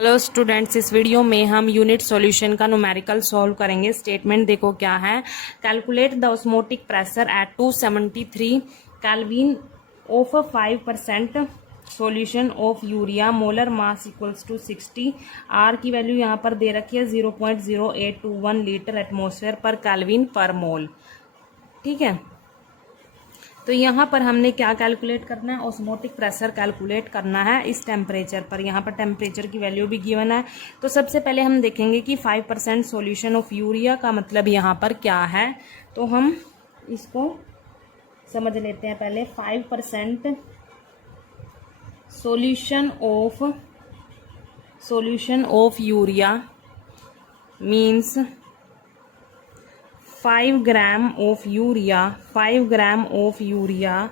Hello students, इस video में हम यूनिट सॉल्यूशन का न्यूमेरिकल सॉल्व करेंगे। स्टेटमेंट देखो क्या है। Calculate the osmotic pressure at 273 kelvin of 5% solution of urea, molar mass equals to 60। R की वैल्यू यहाँ पर दे रखी है 0.0821 लीटर एटमॉस्फेयर पर केल्विन पर मोल। ठीक है, तो यहाँ पर हमने क्या कैलकुलेट करना है, ऑस्मोटिक प्रेशर कैलकुलेट करना है इस टेम्परेचर पर। यहाँ पर टेम्परेचर की वैल्यू भी गिवन है। तो सबसे पहले हम देखेंगे कि 5% सॉल्यूशन ऑफ यूरिया का मतलब यहाँ पर क्या है। तो हम इसको समझ लेते हैं पहले। 5% solution of urea means 5 gram of urea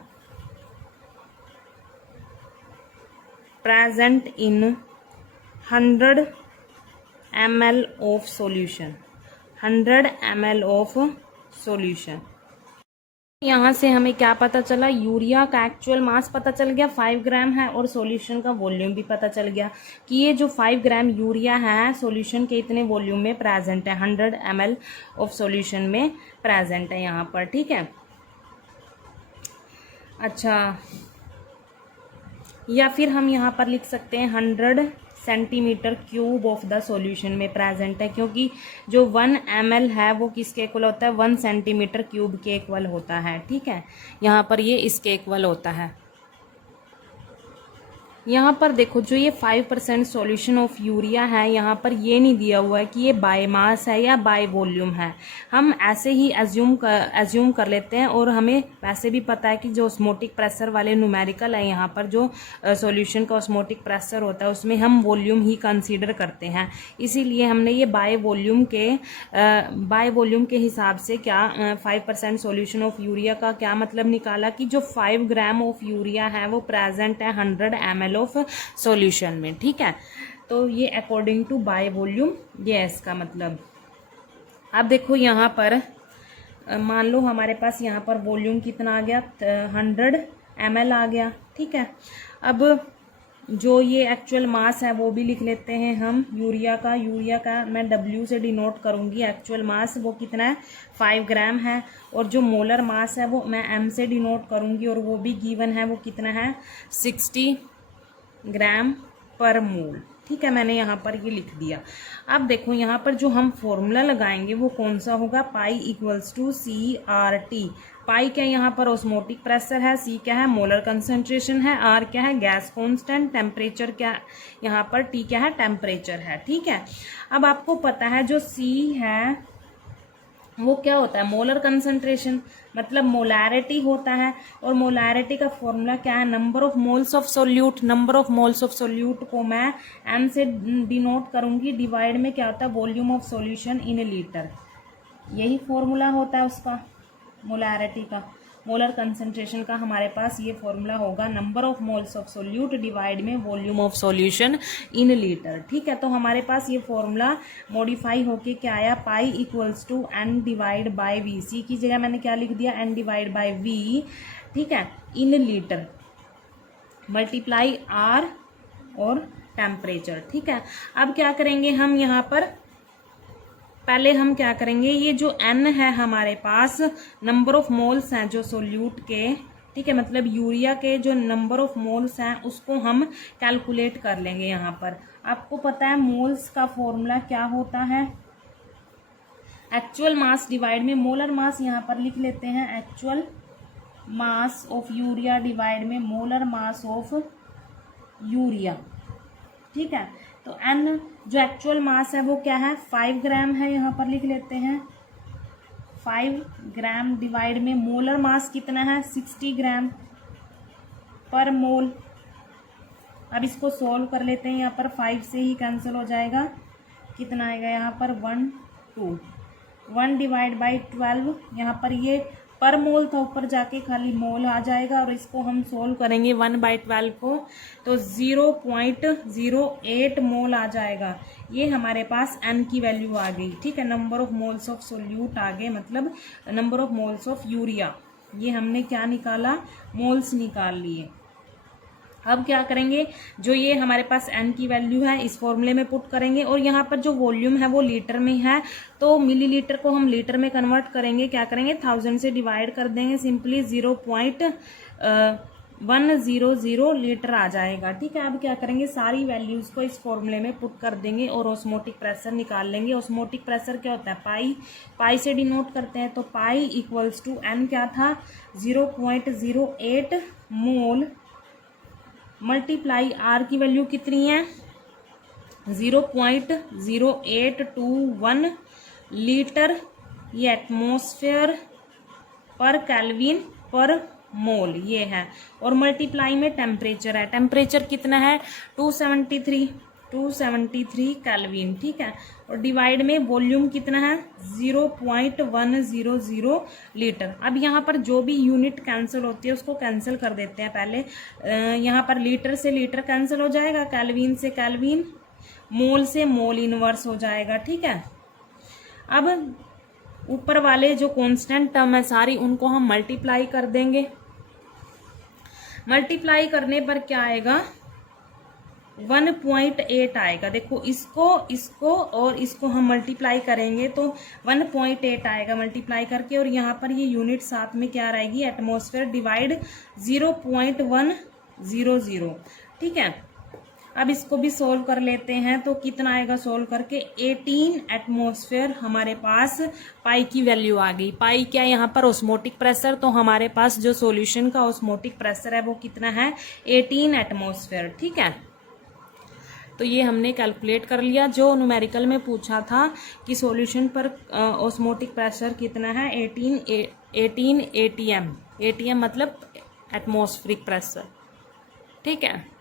present in 100 ml of solution। 100 ml of solution। यहाँ से हमें क्या पता चला, यूरिया का एक्चुअल मास पता चल गया 5 ग्राम है, और सॉल्यूशन का वॉल्यूम भी पता चल गया कि ये जो 5 ग्राम यूरिया है सॉल्यूशन के इतने वॉल्यूम में प्रेजेंट है, 100 ml ऑफ सॉल्यूशन में प्रेजेंट है यहाँ पर। ठीक है, अच्छा, या फिर हम यहाँ पर लिख सकते हैं 100 centimetre cube of the solution में प्रेजेंट है, क्योंकि जो 1 ml है वो किसके इक्वल होता है, 1 सेंटीमीटर क्यूब के इक्वल होता है। ठीक है, यहाँ पर ये इसके इक्वल होता है। यहाँ पर देखो, जो ये 5% सॉल्यूशन ऑफ यूरिया है, यहाँ पर ये नहीं दिया हुआ है कि ये बाय मास है या बाय वॉल्यूम है। हम ऐसे ही एज्यूम कर लेते हैं, और हमें वैसे भी पता है कि जो ऑस्मोटिक प्रेशर वाले न्यूमेरिकल है, यहाँ पर जो सॉल्यूशन का ऑस्मोटिक प्रेशर होता है उसमें हम वॉल्यूम ही कंसीडर करते हैं। इसीलिए हमने ये बाय वॉल्यूम के हिसाब से क्या 5% सॉल्यूशन ऑफ यूरिया का क्या मतलब निकाला कि जो 5 ग्राम ऑफ यूरिया है वो प्रेजेंट है 100 ml ऑफ सॉल्यूशन में। ठीक है, तो ये अकॉर्डिंग टू बाय वॉल्यूम, ये इसका मतलब। अब देखो यहाँ पर मान लो हमारे पास यहाँ पर वॉल्यूम कितना आ गया, 100 ml आ गया। ठीक है, अब जो ये एक्चुअल मास है वो भी लिख लेते हैं हम। यूरिया का मैं W से डिनोट करूंगी। एक्चुअल मास वो कितना है, 5 ग्राम है, और जो मोलर मास है वो मैं M से डिनोट करूंगी, और वो भी गिवन है, वो कितना है 60 ग्राम पर मोल। ठीक है, मैंने यहाँ पर ये लिख दिया। अब देखो यहाँ पर जो हम फॉर्मूला लगाएंगे वो कौन सा होगा, पाई इक्वल्स टू CRT। पाई क्या यहाँ पर ऑस्मोटिक प्रेशर है, C क्या है मोलर कंसंट्रेशन है, R क्या है गैस कांस्टेंट, टेम्परेचर क्या यहाँ पर, T क्या है टेम्परेचर है। ठीक है, अब आपको पता है जो C है वो क्या होता है, मोलर कंसंट्रेशन, मतलब मोलैरिटी होता है। और मोलैरिटी का फॉर्मूला क्या है, number of moles of solute. Number of moles of solute को मैं M से डिनोट करूंगी, डिवाइड में क्या होता है volume of solution in litre. यही फॉर्मूला होता है उसका, मोलैरिटी का, मोलर कंसंट्रेशन का हमारे पास ये फॉर्मूला होगा, number of moles of solute divide में volume of solution in litre. ठीक है, तो हमारे पास ये फॉर्मूला मॉडिफाई होके क्या आया, pi equals to N divide by V। C की जगह मैंने क्या लिख दिया, N डिवाइड बाई V। ठीक है, इन लीटर मल्टीप्लाई R और टेम्परेचर। ठीक है, अब क्या करेंगे हम यहाँ पर, पहले हम क्या करेंगे, ये जो N है हमारे पास, नंबर ऑफ मोल्स हैं जो सोल्यूट के, ठीक है, मतलब यूरिया के जो नंबर ऑफ मोल्स हैं उसको हम कैलकुलेट कर लेंगे। यहाँ पर आपको पता है मोल्स का फॉर्मूला क्या होता है, एक्चुअल मास डिवाइड में मोलर मास। यहाँ पर लिख लेते हैं actual mass of urea divide में मोलर मास ऑफ यूरिया। ठीक है, तो N जो एक्चुअल मास है वो क्या है, 5 ग्राम है, यहाँ पर लिख लेते हैं 5 ग्राम डिवाइड में मोलर मास कितना है 60 ग्राम पर मोल। अब इसको सॉल्व कर लेते हैं, यहाँ पर 5 से ही कैंसिल हो जाएगा, कितना आएगा यहाँ पर 1 2, 1 डिवाइड बाई 12, यहाँ पर ये पर मोल था, ऊपर जाके खाली मोल आ जाएगा, और इसको हम सोल्व करेंगे 1/12 को, तो 0.08 मोल आ जाएगा। ये हमारे पास N की वैल्यू आ गई। ठीक है, number of moles of solute आ गए, मतलब number of moles of urea. ये हमने क्या निकाला, मोल्स निकाल लिए। अब क्या करेंगे, जो ये हमारे पास n की वैल्यू है इस फॉर्मूले में पुट करेंगे, और यहाँ पर जो वॉल्यूम है वो लीटर में है, तो मिलीलीटर को हम लीटर में कन्वर्ट करेंगे। क्या करेंगे, 1000 से डिवाइड कर देंगे, सिंपली 0.100 लीटर आ जाएगा। ठीक है, अब क्या करेंगे, सारी वैल्यूज को इस फॉर्मूले में पुट कर देंगे और ऑस्मोटिक प्रेशर निकाल लेंगे। ऑस्मोटिक प्रेशर क्या होता है, पाई से डिनोट करते हैं, तो पाई इक्वल्स टू n क्या था 0.08 मोल मल्टीप्लाई आर की वैल्यू कितनी है 0.0821 लीटर, ये एटमॉस्फेयर पर केल्विन पर मोल ये है, और मल्टीप्लाई में टेम्परेचर है, टेम्परेचर कितना है 273 केल्विन। ठीक है, और डिवाइड में वॉल्यूम कितना है 0.100 लीटर। अब यहाँ पर जो भी यूनिट कैंसिल होती है उसको कैंसिल कर देते हैं पहले। यहाँ पर लीटर से लीटर कैंसिल हो जाएगा, केल्विन से केल्विन, मोल से मोल इनवर्स हो जाएगा। ठीक है, अब ऊपर वाले जो कांस्टेंट टर्म है सारी उनको हम मल्टीप्लाई कर देंगे। मल्टीप्लाई करने पर क्या आएगा 1.8 आएगा। देखो इसको और इसको हम मल्टीप्लाई करेंगे तो 1.8 आएगा मल्टीप्लाई करके, और यहाँ पर ये यूनिट साथ में क्या रहेगी एटमॉस्फेयर डिवाइड 0.100। ठीक है, अब इसको भी सोल्व कर लेते हैं, तो कितना आएगा सोल्व करके 18 एटमॉस्फेयर हमारे पास पाई की वैल्यू आ गई। पाई क्या है यहाँ पर ऑस्मोटिक प्रेशर, तो हमारे पास जो सॉल्यूशन का ऑस्मोटिक प्रेशर है वो कितना है 18 एटमॉस्फेयर। ठीक है, तो ये हमने कैलकुलेट कर लिया। जो न्यूमेरिकल में पूछा था कि सॉल्यूशन पर ऑस्मोटिक प्रेशर कितना है 18 ATM, ATM मतलब एटमॉस्फेरिक प्रेशर। ठीक है।